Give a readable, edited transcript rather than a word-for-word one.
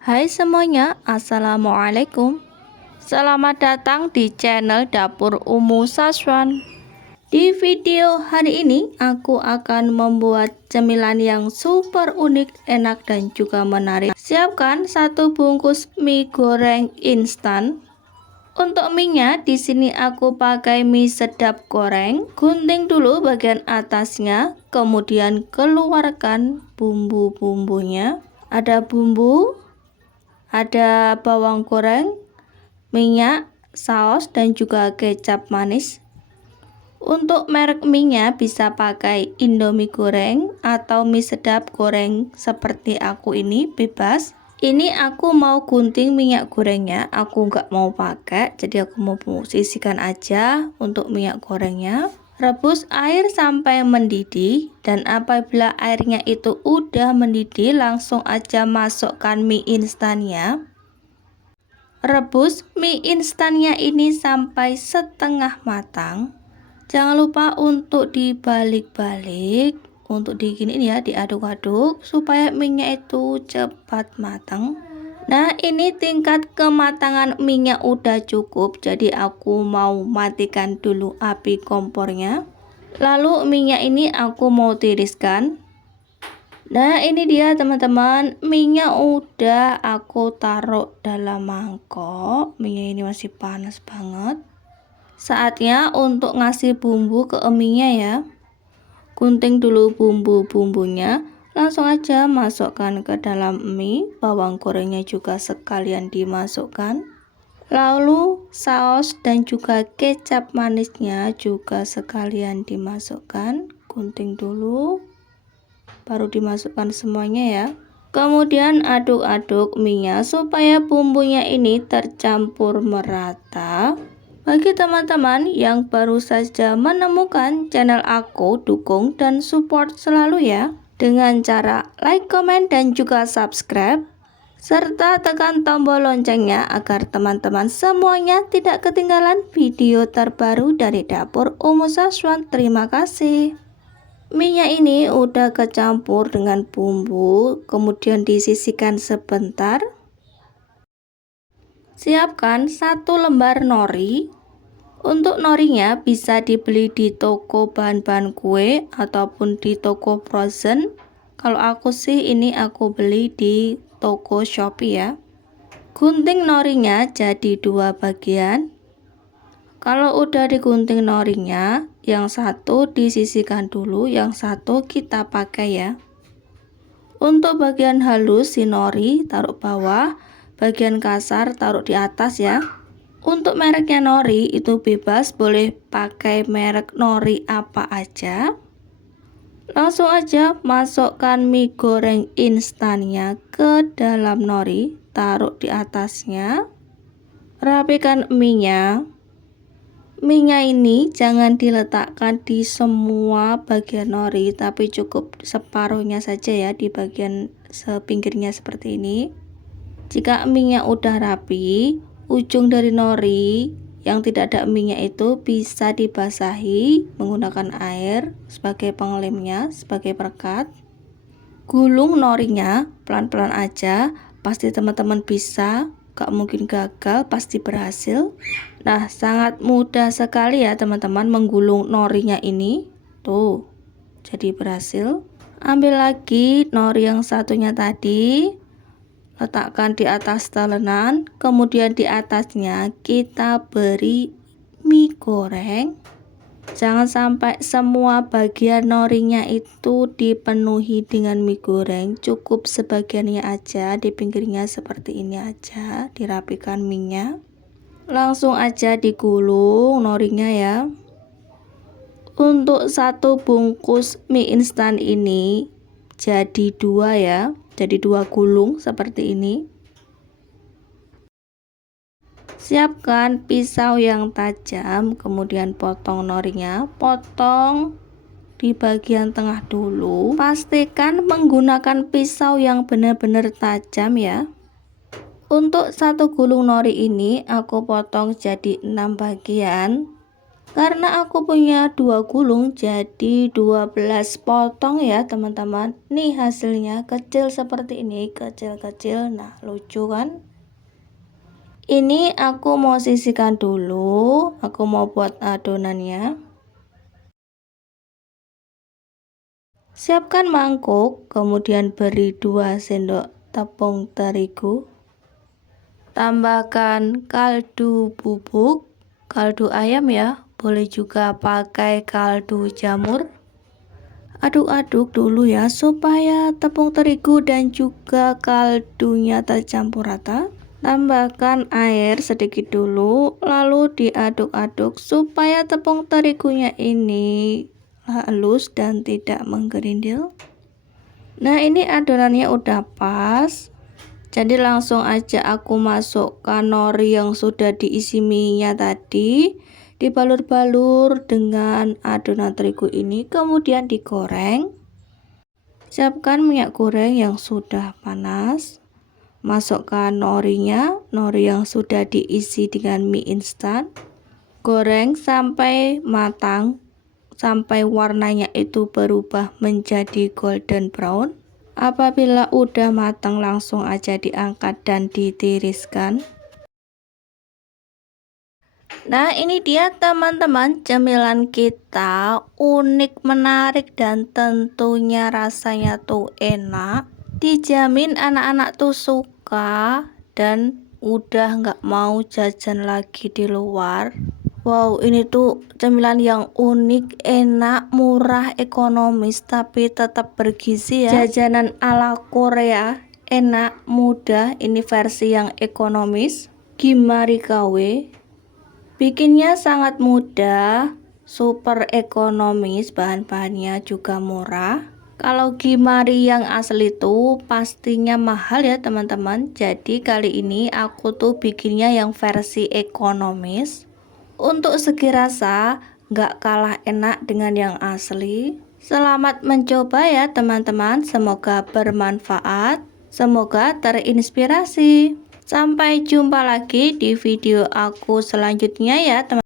Hai semuanya, Assalamualaikum. Selamat datang di channel Dapur Umu Saswan. Di video hari ini aku akan membuat cemilan yang super unik, enak dan juga menarik. Siapkan satu bungkus mie goreng instan. Untuk mie-nya di sini aku pakai mie sedap goreng. Gunting dulu bagian atasnya, kemudian keluarkan bumbu-bumbunya. Ada bumbu, ada bawang goreng, minyak, saus dan juga kecap manis. Untuk merek mie-nya bisa pakai Indomie goreng atau mie sedap goreng seperti aku ini, bebas. Ini aku mau gunting minyak gorengnya, aku nggak mau pakai, jadi aku mau sisihkan aja untuk minyak gorengnya. Rebus air sampai mendidih, dan apabila airnya itu udah mendidih, langsung aja masukkan mie instannya. Rebus mie instannya ini sampai setengah matang. Jangan lupa untuk dibalik-balik, untuk diginiin ya, diaduk-aduk supaya mie-nya itu cepat matang. Nah, ini tingkat kematangan mie-nya udah cukup, jadi aku mau matikan dulu api kompornya. Lalu mie-nya ini aku mau tiriskan. Nah, ini dia teman-teman, mie-nya udah aku taruh dalam mangkok. Mie-nya ini masih panas banget. Saatnya untuk ngasih bumbu ke mie-nya ya. Gunting dulu bumbu-bumbunya, langsung aja masukkan ke dalam mie. Bawang gorengnya juga sekalian dimasukkan. Lalu saus dan juga kecap manisnya juga sekalian dimasukkan. Gunting dulu, baru dimasukkan semuanya ya. Kemudian aduk-aduk mie-nya supaya bumbunya ini tercampur merata. Bagi teman-teman yang baru saja menemukan channel aku, dukung dan support selalu ya, dengan cara like, comment dan juga subscribe, serta tekan tombol loncengnya agar teman-teman semuanya tidak ketinggalan video terbaru dari Dapur Umu Saswan. Terima kasih. Mie-nya ini udah kecampur dengan bumbu, kemudian disisihkan sebentar. Siapkan 1 lembar nori. Untuk norinya bisa dibeli di toko bahan-bahan kue ataupun di toko frozen. Kalau aku sih ini aku beli di toko Shopee ya. Gunting norinya jadi 2 bagian. Kalau udah digunting norinya, yang satu disisihkan dulu, yang satu kita pakai ya. Untuk bagian halus si nori taruh bawah, bagian kasar taruh di atas ya. Untuk mereknya nori itu bebas, boleh pakai merek nori apa aja. Langsung aja masukkan mie goreng instannya ke dalam nori, taruh di atasnya. Rapikan mie-nya. Mie-nya ini jangan diletakkan di semua bagian nori, tapi cukup separuhnya saja ya, di bagian sepinggirnya seperti ini. Jika mie-nya udah rapi, ujung dari nori yang tidak ada mie-nya itu bisa dibasahi menggunakan air sebagai pengelemnya, sebagai perekat. Gulung norinya pelan-pelan aja, pasti teman-teman bisa, gak mungkin gagal, pasti berhasil. Nah, sangat mudah sekali ya teman-teman menggulung norinya ini. Tuh, jadi berhasil. Ambil lagi nori yang satunya tadi, letakkan di atas talenan, kemudian di atasnya kita beri mie goreng. Jangan sampai semua bagian norinya itu dipenuhi dengan mie goreng, cukup sebagiannya aja, di pinggirnya seperti ini aja, dirapikan mie-nya. Langsung aja digulung norinya ya. Untuk 1 bungkus mie instan ini jadi 2 ya. Jadi 2 gulung seperti ini. Siapkan pisau yang tajam, kemudian potong norinya, potong di bagian tengah dulu. Pastikan menggunakan pisau yang benar-benar tajam ya. Untuk 1 gulung nori ini aku potong jadi 6 bagian. Karena aku punya 2 gulung, jadi 12 potong ya teman-teman. Nih hasilnya kecil seperti ini, kecil-kecil. Nah, lucu kan? Ini aku mau sisihkan dulu, aku mau buat adonannya. Siapkan mangkuk, kemudian beri 2 sendok tepung terigu. Tambahkan kaldu bubuk, kaldu ayam ya, boleh juga pakai kaldu jamur. Aduk-aduk dulu ya supaya tepung terigu dan juga kaldunya tercampur rata. Tambahkan air sedikit dulu, lalu diaduk-aduk supaya tepung terigunya ini halus dan tidak menggerindil. Nah, ini adonannya udah pas. Jadi langsung aja aku masukkan nori yang sudah diisi mie-nya tadi, dibalur-balur dengan adonan terigu ini, kemudian digoreng. Siapkan minyak goreng yang sudah panas. Masukkan norinya, nori yang sudah diisi dengan mie instan. Goreng sampai matang, sampai warnanya itu berubah menjadi golden brown. Apabila udah matang langsung aja diangkat dan ditiriskan. Nah, ini dia teman-teman cemilan kita, unik, menarik, dan tentunya rasanya tuh enak. Dijamin anak-anak tuh suka dan udah nggak mau jajan lagi di luar. Wow, ini tuh cemilan yang unik, enak, murah, ekonomis, tapi tetap bergizi ya. Jajanan ala Korea, enak, mudah, ini versi yang ekonomis. Gimari KW. Bikinnya sangat mudah, super ekonomis, bahan-bahannya juga murah. Kalau gimari yang asli itu pastinya mahal ya teman-teman. Jadi kali ini aku tuh bikinnya yang versi ekonomis. Untuk segi rasa nggak kalah enak dengan yang asli. Selamat mencoba ya teman-teman. Semoga bermanfaat. Semoga terinspirasi. Sampai jumpa lagi di video aku selanjutnya ya teman-teman.